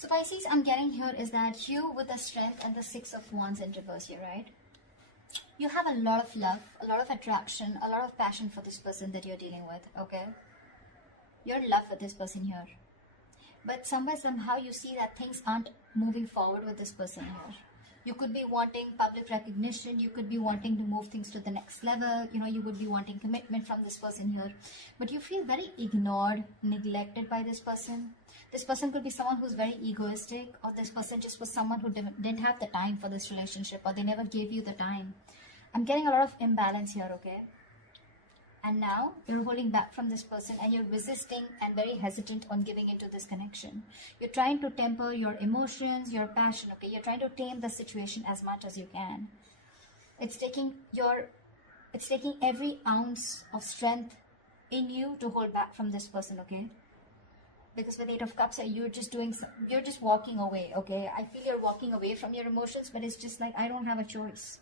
So Pisces, I'm getting here is that you with the strength and the 6 of Wands in reverse here, right? You have a lot of love, a lot of attraction, a lot of passion for this person that you're dealing with, okay? You're in love with this person here. But somewhere, somehow you see that things aren't moving forward with this person here. You could be wanting public recognition. You could be wanting to move things to the next level. You know, you would be wanting commitment from this person here. But you feel very ignored, neglected by this person. This person could be someone who's very egoistic, or this person just was someone who didn't have the time for this relationship, or they never gave you the time. I'm getting a lot of imbalance here, okay? And now you're holding back from this person and you're resisting and very hesitant on giving into this connection. You're trying to temper your emotions, your passion, okay? You're trying to tame the situation as much as you can. It's taking every ounce of strength in you to hold back from this person, okay? Because with 8 of Cups, you're just walking away, okay? I feel you're walking away from your emotions, but it's just like, I don't have a choice.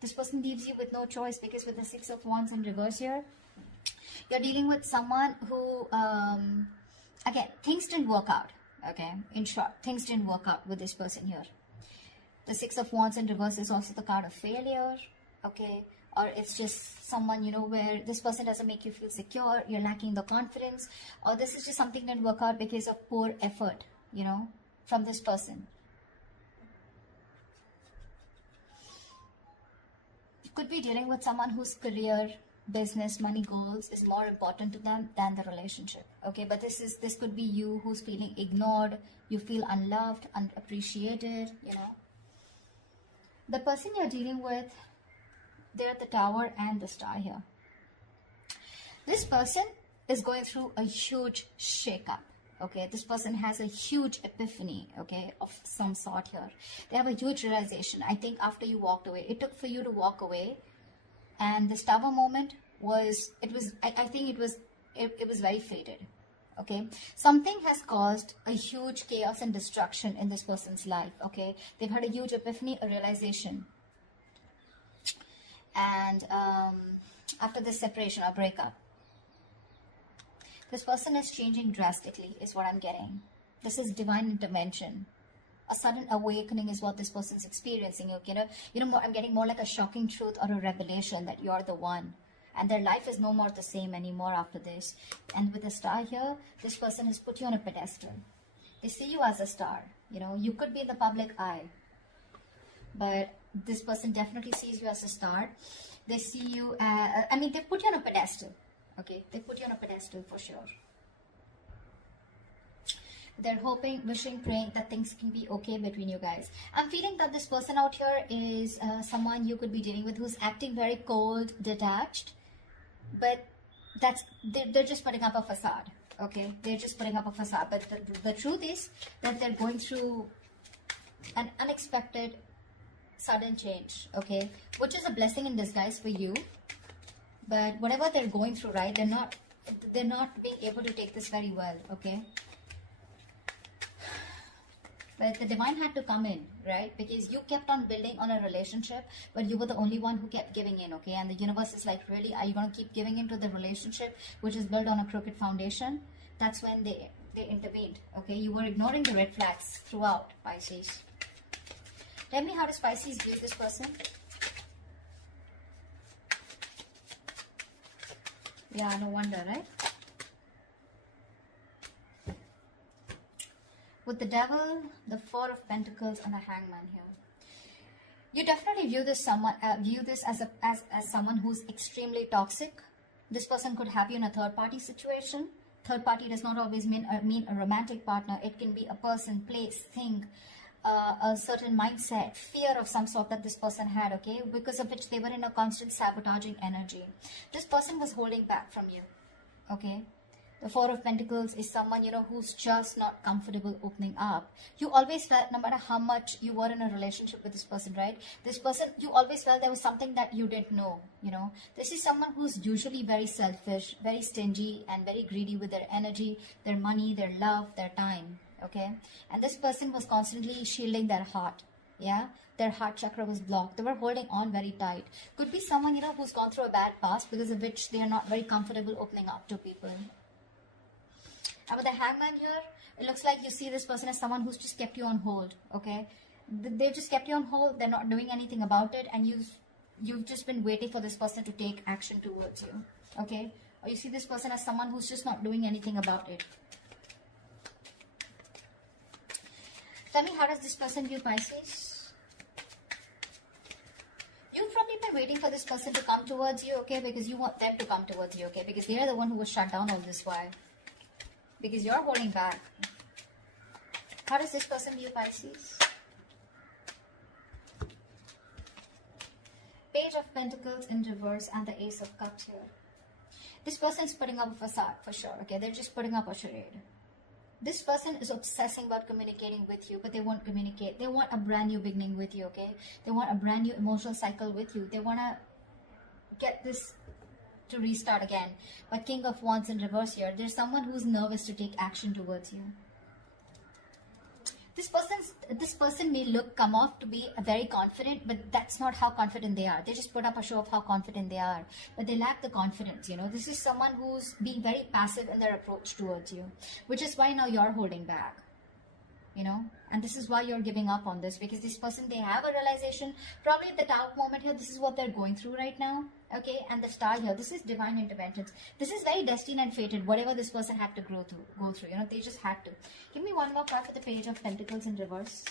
This person leaves you with no choice, because with the 6 of Wands in reverse here, you're dealing with someone who, again, things didn't work out, okay? In short, things didn't work out with this person here. The 6 of Wands in reverse is also the card of failure, okay? Or it's just someone, you know, where this person doesn't make you feel secure, you're lacking the confidence, or this is just something that didn't work out because of poor effort, you know, from this person. You could be dealing with someone whose career, business, money goals is more important to them than the relationship, okay? But this could be you who's feeling ignored, you feel unloved, unappreciated, you know. The person you're dealing with, they're the Tower and the Star here. This person is going through a huge shakeup, okay? This person has a huge epiphany, okay, of some sort here. They have a huge realization. I think after you walked away, it took for you to walk away, and this Tower moment was, I think it was very fated, okay? Something has caused a huge chaos and destruction in this person's life, okay? They've had a huge epiphany, a realization. And after this separation or breakup, this person is changing drastically, is what I'm getting. This is divine intervention. A sudden awakening is what this person's experiencing. I'm getting more like a shocking truth or a revelation that you're the one. And their life is no more the same anymore after this. And with the Star here, this person has put you on a pedestal. They see you as a star. You know, you could be in the public eye, but this person definitely sees you as a star. They see you as, they put you on a pedestal, okay? They put you on a pedestal for sure. They're hoping, wishing, praying that things can be okay between you guys. I'm feeling that this person out here is someone you could be dealing with who's acting very cold, detached, but they're just putting up a facade, okay? They're just putting up a facade, but the truth is that they're going through an unexpected sudden change, okay, which is a blessing in disguise for you. But whatever they're going through, right, they're not being able to take this very well, okay? But the divine had to come in, right? Because you kept on building on a relationship, but you were the only one who kept giving in, okay? And the universe is like, really, are you going to keep giving into the relationship which is built on a crooked foundation? That's when they intervened, okay? You were ignoring the red flags throughout, Pisces. Tell me, how does Pisces view this person? Yeah, no wonder, right? With the Devil, the 4 of Pentacles, and the Hangman here. You definitely view this as someone who's extremely toxic. This person could have you in a third-party situation. Third party does not always mean a romantic partner. It can be a person, place, thing, a certain mindset, fear of some sort that this person had, okay, because of which they were in a constant sabotaging energy. This person was holding back from you, okay? The 4 of Pentacles is someone, you know, who's just not comfortable opening up. You always felt, no matter how much you were in a relationship with this person, right? This person, you always felt there was something that you didn't know, you know. This is someone who's usually very selfish, very stingy, and very greedy with their energy, their money, their love, their time, okay? And this person was constantly shielding their heart, yeah? Their heart chakra was blocked. They were holding on very tight. Could be someone, you know, who's gone through a bad past because of which they are not very comfortable opening up to people. And with the Hangman here, It looks like you see this person as someone who's just kept you on hold, okay? They've just kept you on hold. They're not doing anything about it, and you've just been waiting for this person to take action towards you, okay? Or you see this person as someone who's just not doing anything about it. Tell me, how does this person view Pisces? You've probably been waiting for this person to come towards you, okay? Because you want them to come towards you, okay? Because they're the one who was shut down all this while. Because you're holding back. How does this person view Pisces? Page of Pentacles in reverse and the Ace of Cups here. This person is putting up a facade for sure, okay? They're just putting up a charade. This person is obsessing about communicating with you, but they won't communicate. They want a brand new beginning with you, okay? They want a brand new emotional cycle with you. They want to get this to restart again. But King of Wands in reverse here, there's someone who's nervous to take action towards you. This person may come off to be very confident, but that's not how confident they are. They just put up a show of how confident they are, but they lack the confidence, you know. This is someone who's being very passive in their approach towards you, which is why now you're holding back, you know. And this is why you're giving up on this, because this person, they have a realization, probably at the dark moment here, this is what they're going through right now, okay? And the star here, this is divine interventions. This is very destined and fated, whatever this person had to go through, you know, they just had to. Give me one more card for the Page of Pentacles in reverse.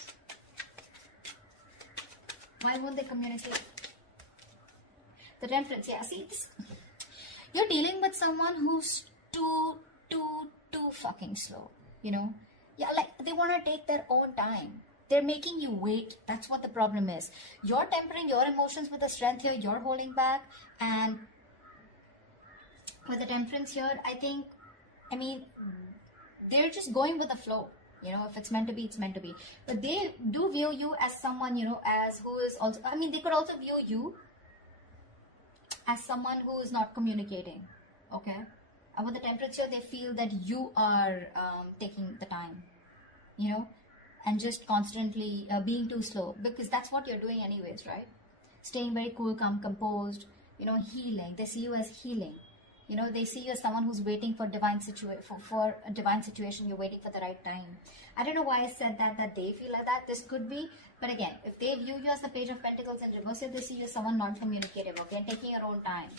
Why won't they communicate? The Temperance, yeah, see, this, you're dealing with someone who's too fucking slow, you know? Yeah, like they want to take their own time. They're making you wait. That's what the problem is. You're tempering your emotions with the Strength here. You're holding back. And with the Temperance here, I mean, they're just going with the flow. You know, if it's meant to be, it's meant to be. But they do view you as someone, you know, as who is also, I mean, they could also view you as someone who is not communicating. Okay? With the Temperance here, they feel that you are taking the time, you know, and just constantly being too slow, because that's what you're doing anyways, right? Staying very cool, calm, composed, you know, healing. They see you as healing. You know, they see you as someone who's waiting for for a divine situation. You're waiting for the right time. I don't know why I said that they feel like that. This could be, but again, if they view you as the Page of Pentacles in reverse, they see you as someone non-communicative, okay, and taking your own time.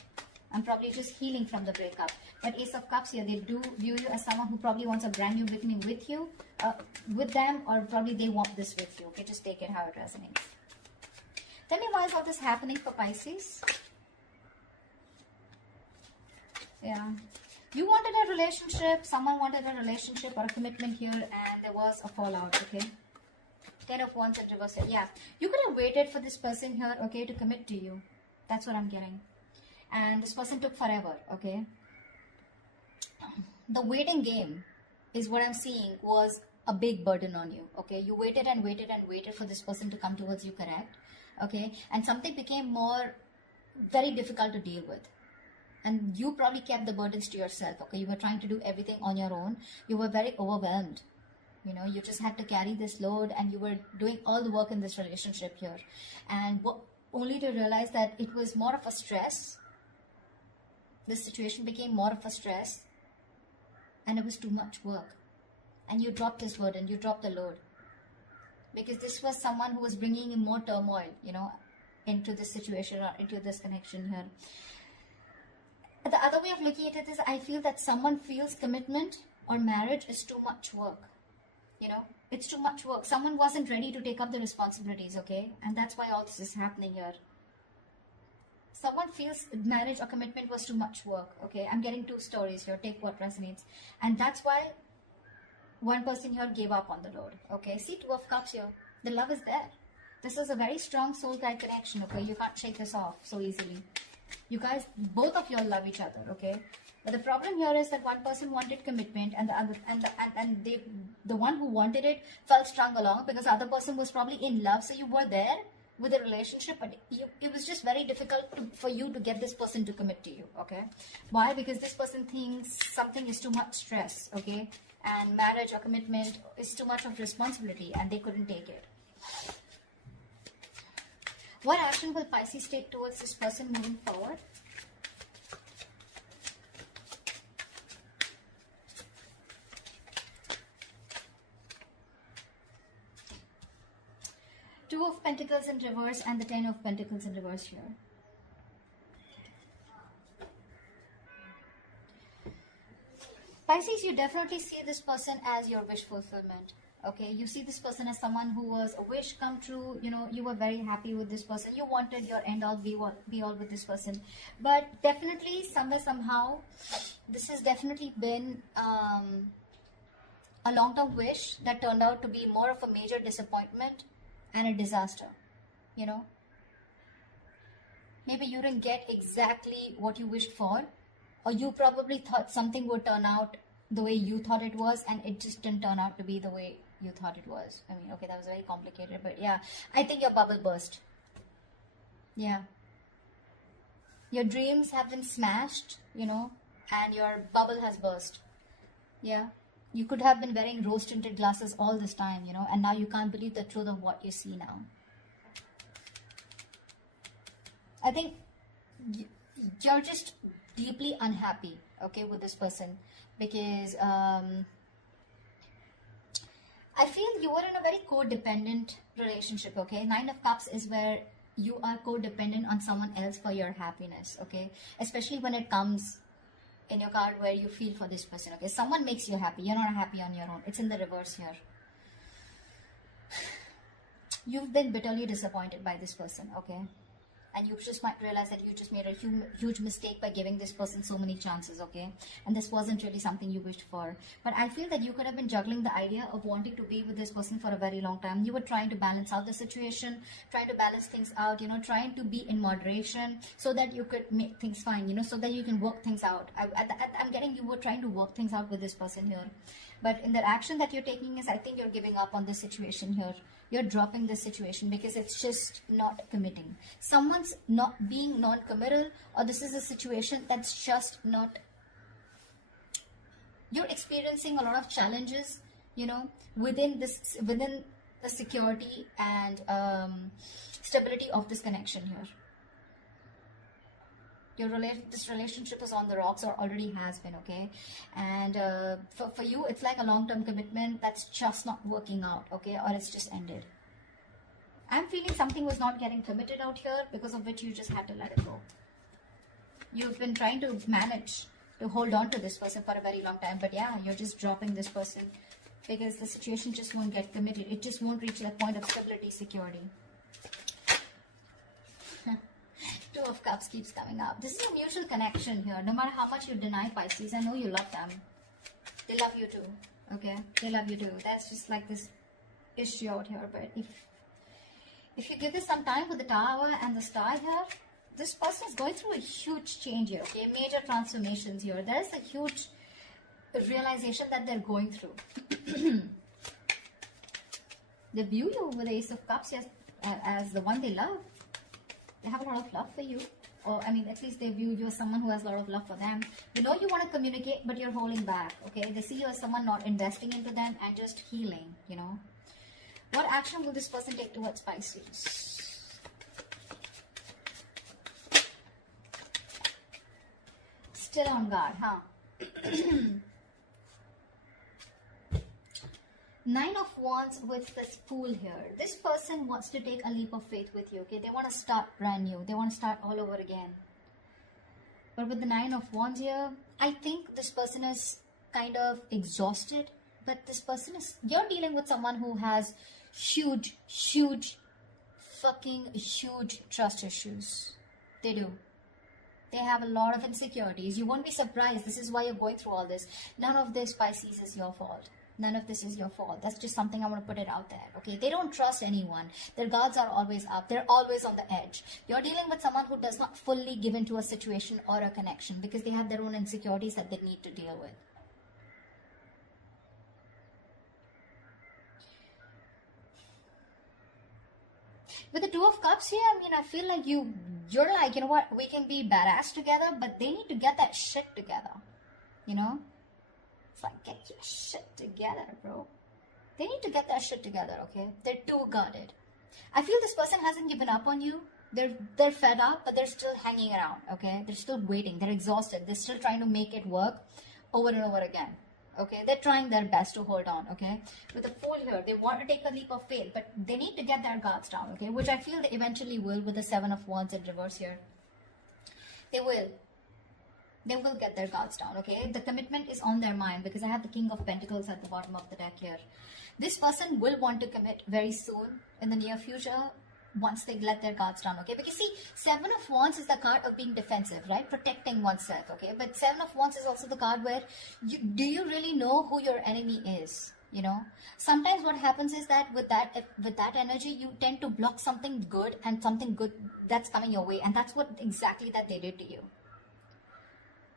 And probably just healing from the breakup. But Ace of Cups here, they do view you as someone who probably wants a brand new beginning with you, with them, or probably they want this with you. Okay, just take it how it resonates. Tell me, why is all this happening for Pisces? Yeah. You wanted a relationship, someone wanted a relationship or a commitment here, and there was a fallout, okay? 10 of Wands in reverse here. Yeah. You could have waited for this person here, okay, to commit to you. That's what I'm getting. And this person took forever, okay? The waiting game is what I'm seeing was a big burden on you, okay? You waited and waited and waited for this person to come towards you, correct? Okay? And something became very difficult to deal with. And you probably kept the burdens to yourself, okay? You were trying to do everything on your own. You were very overwhelmed. You know, you just had to carry this load, and you were doing all the work in this relationship here. And only to realize that it was more of a stress. This situation became more of a stress, and it was too much work. And you dropped this burden, you dropped the load. Because this was someone who was bringing in more turmoil, you know, into this situation or into this connection here. The other way of looking at it is, I feel that someone feels commitment or marriage is too much work. You know, it's too much work. Someone wasn't ready to take up the responsibilities, okay? And that's why all this is happening here. Someone feels marriage or commitment was too much work, okay? I'm getting two stories here. Take what resonates. And that's why one person here gave up on the load, okay? See, 2 of Cups here. The love is there. This is a very strong soul tie connection, okay? You can't shake this off so easily. You guys, both of you all love each other, okay? But the problem here is that one person wanted commitment, and the other, the one who wanted it felt strung along because the other person was probably in love. So you were there with a relationship, but it was just very difficult for you to get this person to commit to you, okay? Why? Because this person thinks something is too much stress, okay? And marriage or commitment is too much of responsibility, and they couldn't take it. What action will Pisces take towards this person moving forward? Two of Pentacles in reverse and the 10 of Pentacles in reverse here. Pisces, you definitely see this person as your wish fulfillment. Okay, you see this person as someone who was a wish come true. You know, you were very happy with this person. You wanted your end all be all with this person. But definitely, somewhere, somehow, this has definitely been a long-term wish that turned out to be more of a major disappointment and a disaster. You know, maybe you didn't get exactly what you wished for, or you probably thought something would turn out the way you thought it was, and it just didn't turn out to be the way you thought it was. I mean, okay, that was very complicated, but yeah, I think your bubble burst. Yeah. Your dreams have been smashed, you know, and your bubble has burst. Yeah. You could have been wearing rose-tinted glasses all this time, you know, and now you can't believe the truth of what you see now. I think you're just deeply unhappy, okay, with this person, because I feel you were in a very codependent relationship, okay? 9 of Cups is where you are codependent on someone else for your happiness, okay? Especially when it comes in your card where you feel for this person, okay? Someone makes you happy. You're not happy on your own. It's in the reverse here. You've been bitterly disappointed by this person, okay? And you just might realize that you just made a huge mistake by giving this person so many chances, okay? And this wasn't really something you wished for. But I feel that you could have been juggling the idea of wanting to be with this person for a very long time. You were trying to balance out the situation, trying to balance things out, you know, trying to be in moderation so that you could make things fine, you know, so that you can work things out. I'm getting you were trying to work things out with this person here. But in the action that you're taking is, I think you're giving up on this situation here. You're dropping this situation because it's just not committing. Someone's not being non-committal, or this is a situation that's just not. You're experiencing a lot of challenges, you know, within the security and stability of this connection here. This relationship is on the rocks, or already has been, okay? And for you, it's like a long-term commitment that's just not working out, okay? Or it's just ended. I'm feeling something was not getting committed out here, because of which you just had to let it go. You've been trying to manage to hold on to this person for a very long time, but yeah, you're just dropping this person because the situation just won't get committed. It just won't reach that point of stability, security. 2 of Cups keeps coming up. This is a mutual connection here. No matter how much you deny Pisces, I know you love them. They love you too. Okay? They love you too. That's just like this issue out here. But if you give this some time with the Tower and the Star here, this person is going through a huge change here. Okay? Major transformations here. There is a huge realization that they're going through. They view you with the Ace of Cups as the one they love. They have a lot of love for you, or I mean, at least they view you as someone who has a lot of love for them. You know you want to communicate, but you're holding back, okay? They see you as someone not investing into them and just healing, you know. What action will this person take towards Pisces? Still on guard, huh? 9 of Wands with this Fool here. This person wants to take a leap of faith with you, okay? They want to start brand new. They want to start all over again. But with the 9 of Wands here, I think this person is kind of exhausted. But this person is... You're dealing with someone who has huge trust issues. They do. They have a lot of insecurities. You won't be surprised. This is why you're going through all this. None of this, Pisces, is your fault. None of this is your fault. That's just something I want to put it out there, okay? They don't trust anyone. Their guards are always up. They're always on the edge. You're dealing with someone who does not fully give into a situation or a connection because they have their own insecurities that they need to deal with. With the 2 of Cups here, I mean, I feel like you're like, you know what, we can be badass together, but they need to get that shit together, you know? It's like, get your shit together, bro. They need to get that shit together, okay? They're too guarded. I feel this person hasn't given up on you. They're fed up, but they're still hanging around, okay? They're still waiting. They're exhausted. They're still trying to make it work over and over again. Okay, they're trying their best to hold on. Okay, with the Fool here, they want to take a leap of faith, but they need to get their guards down. Okay, which I feel they eventually will with the Seven of Wands in reverse here. They will get their guards down. Okay, the commitment is on their mind because I have the King of Pentacles at the bottom of the deck here. This person will want to commit very soon in the near future, once they let their guards down. Okay, because see, Seven of Wands is the card of being defensive, right? Protecting oneself. Okay, but Seven of Wands is also the card where do you really know who your enemy is? You know, sometimes what happens is that with that energy, you tend to block something good and something good that's coming your way, and that's what exactly that they did to you.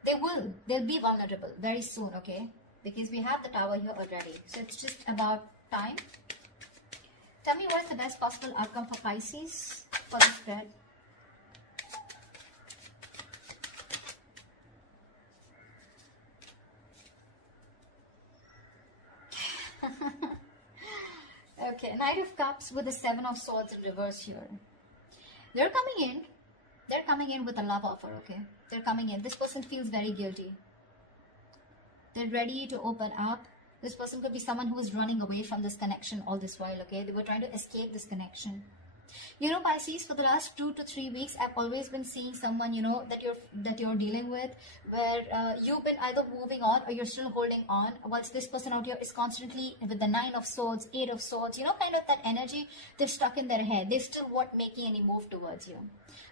They'll be vulnerable very soon. Okay, because we have the Tower here already, so it's just about time. Tell me what's the best possible outcome for Pisces for the spread. Okay, Knight of Cups with the Seven of Swords in reverse here. They're coming in with a love offer. Okay, they're coming in. This person feels very guilty. They're ready to open up. This person could be someone who is running away from this connection all this while. Okay, they were trying to escape this connection. You know, Pisces, for the last 2 to 3 weeks, I've always been seeing someone, you know, that you're dealing with, where you've been either moving on or you're still holding on, whilst this person out here is constantly with the 9 of Swords, 8 of Swords, you know, kind of that energy. They're stuck in their head. They still weren't making any move towards you.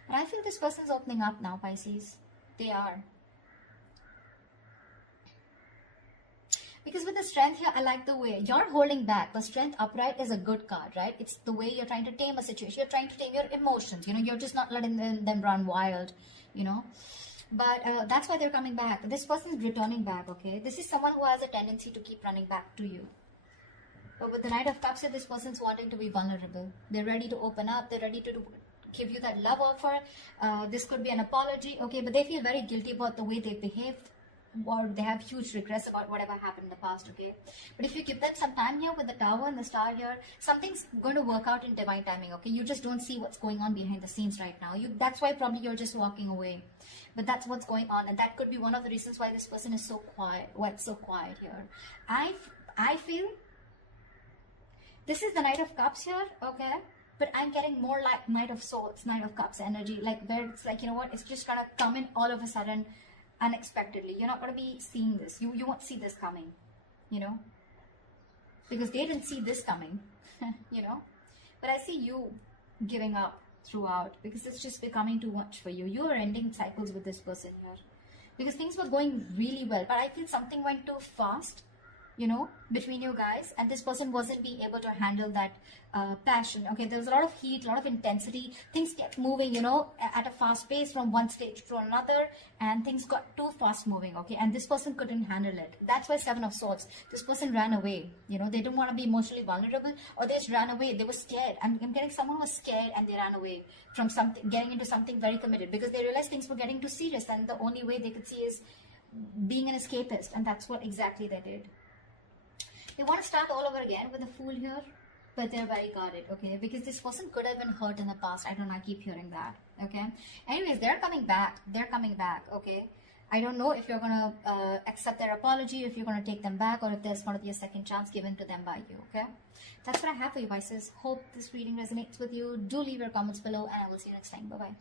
But I feel this person's opening up now, Pisces. They are. Because with the Strength here, I like the way you're holding back. The Strength upright is a good card, right? It's the way you're trying to tame a situation. You're trying to tame your emotions. You know, you're just not letting them run wild, you know. But that's why they're coming back. This person's returning back, okay? This is someone who has a tendency to keep running back to you. But with the Knight of Cups here, this person's wanting to be vulnerable. They're ready to open up. They're ready to give you that love offer. This could be an apology, okay? But they feel very guilty about the way they behaved, or they have huge regrets about whatever happened in the past, okay? But if you give them some time here with the Tower and the Star here, something's going to work out in divine timing, okay? You just don't see what's going on behind the scenes right now. That's why probably you're just walking away. But that's what's going on, and that could be one of the reasons why this person is so quiet. Why it's so quiet here. I feel this is the Knight of Cups here, okay? But I'm getting more like Knight of Swords, Knight of Cups energy, like where it's like, you know what, it's just gonna come in all of a sudden, unexpectedly. You're not going to be seeing this. You won't see this coming, you know, because they didn't see this coming, you know. But I see you giving up throughout because it's just becoming too much for you. You are ending cycles with this person here because things were going really well, but I feel something went too fast, you know, between you guys, and this person wasn't being able to handle that passion. Okay, there was a lot of heat, a lot of intensity. Things kept moving, you know, at a fast pace from one stage to another, and things got too fast moving. Okay, and this person couldn't handle it. That's why Seven of Swords. This person ran away. You know, they didn't want to be emotionally vulnerable, or they just ran away. They were scared. I'm getting someone who was scared and they ran away from something, getting into something very committed because they realized things were getting too serious, and the only way they could see is being an escapist, and that's what exactly they did. They want to start all over again with a Fool here, but they're very guarded, okay? Because this person could have been hurt in the past. I don't know, I keep hearing that, okay? Anyways, they're coming back. They're coming back, okay? I don't know if you're going to accept their apology, if you're going to take them back, or if there's going to be a second chance given to them by you, okay? That's what I have for you, Pisces. Hope this reading resonates with you. Do leave your comments below, and I will see you next time. Bye-bye.